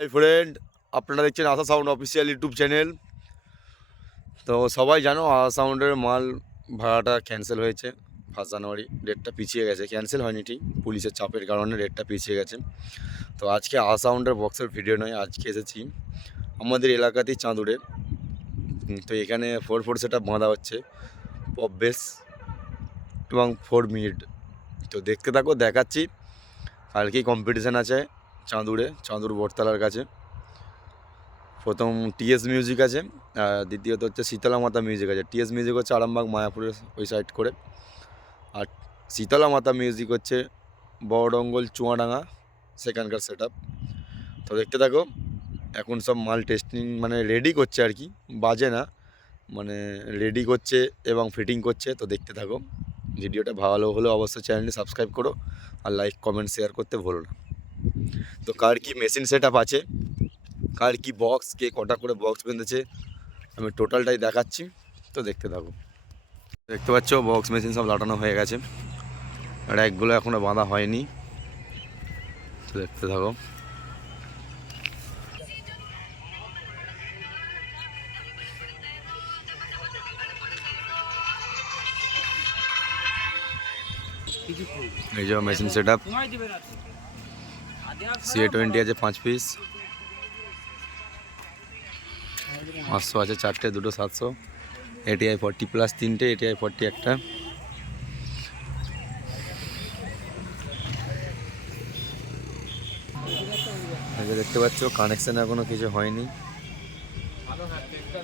Friend আপনারা দেখছেন Asha sound official YouTube channel তো সবাই জানো আশা সাউন্ডের মাল ভাড়াটা ক্যান্সেল হয়েছে ফার্স্ট জানুয়ারি ডেটটা পিছিয়ে গেছে। ক্যান্সেল হয়নি ঠিক। পুলিশের চাপের কারণে ডেটটা পিছিয়ে গেছে। তো আজকে আশা সাউন্ডের বক্সের ভিডিও নয়, আজকে এসেছি আমাদের এলাকাতেই চাঁদুরে। তো এখানে ফোর ফোর সেটা বাঁধা হচ্ছে পপ বেস এবং ফোর মিনিট তো দেখতে থাকো, দেখাচ্ছি। কালকেই কম্পিটিশান আছে। চাঁদুরে, চাঁদুর বটতলার কাছে। প্রথম টিএস মিউজিক আছে, আর দ্বিতীয়ত হচ্ছে শীতলা মাতা মিউজিক আছে। টিএস মিউজিক হচ্ছে আরামবাগ, মায়াপুরের ওই সাইড করে। আর শীতলা মাতা মিউজিক হচ্ছে বড়ডঙ্গল, চুয়াডাঙ্গা, সেখানকার সেট তো দেখতে থাকো, এখন সব মাল টেস্টিং মানে রেডি করছে আর কি। বাজে না মানে রেডি করছে এবং ফিটিং করছে। তো দেখতে থাকো, ভিডিওটা ভালো হলে অবশ্যই চ্যানেলটি সাবস্ক্রাইব করো আর লাইক কমেন্ট শেয়ার করতে ভুলো না। তো কার কি মেশিন সেট আছে, কার কি বক্স কে কটা করে বক্স বেঁধেছে, আমি টোটালটাই দেখাচ্ছি, তো দেখতে থাকো। দেখতে পাচ্ছ বক্স মেশিন সব লাটানো হয়ে গেছে। র্যাকগুলো এখনও বাঁধা হয়নি। তো দেখতে থাকো। এই যে machine set up CA twenty আছে পাঁচ পিস পাঁচশো আছে চারটে, দুটো সাতশো। এটিআই ফর্টি প্লাস তিনটে এটিআই ফর্টি একটা। দেখতে পাচ্ছ কানেকশন এখনও কিছু হয়নি।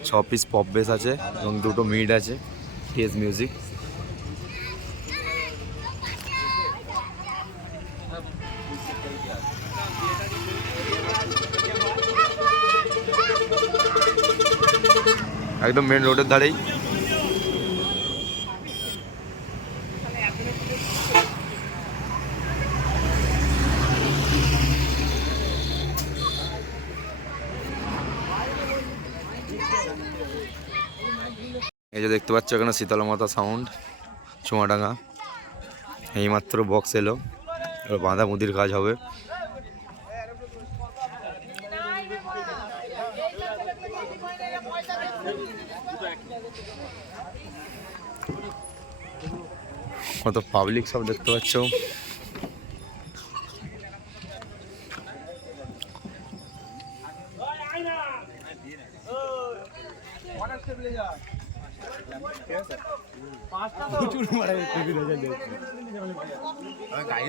ছ পিস পপ বেস আছে এবং দুটো মিড আছে। টিএস মিউজিক একদম মেন রোডের ধারেই। এই যে দেখতে পাচ্ছ এখানে শীতলা মাতা সাউন্ড চুয়াডাঙ্গা। এইমাত্র বক্স এলো। বাঁধা মুদির কাজ হবে। কত পাবলিক সব দেখতে পাচ্ছ।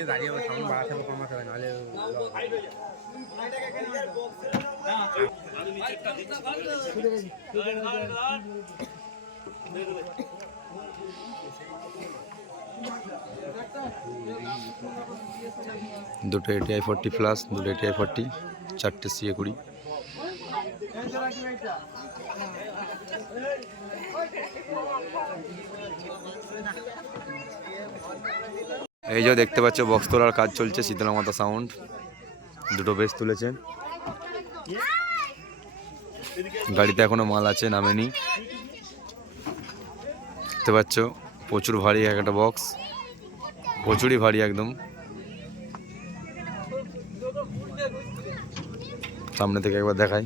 দাঁড়িয়ে সাউন্ড বাড়াতে হবে কমাতে হবে নাহলে দুটো এটিআই ফোরটি প্লাস দুটো এটিআই ফোরটি চারটে সিএ কুড়ি। এই যে দেখতে পাচ্ছ বক্স তোলার কাজ চলছে, শীতলা মাতা সাউন্ড দুটো বেশ তুলেছে। গাড়িতে এখনও মাল আছে, নামেনি। দেখতে পাচ্ছ, প্রচুর ভারী এক একটা বক্স প্রচুরই ভারী একদম। সামনে থেকে একবার দেখাই।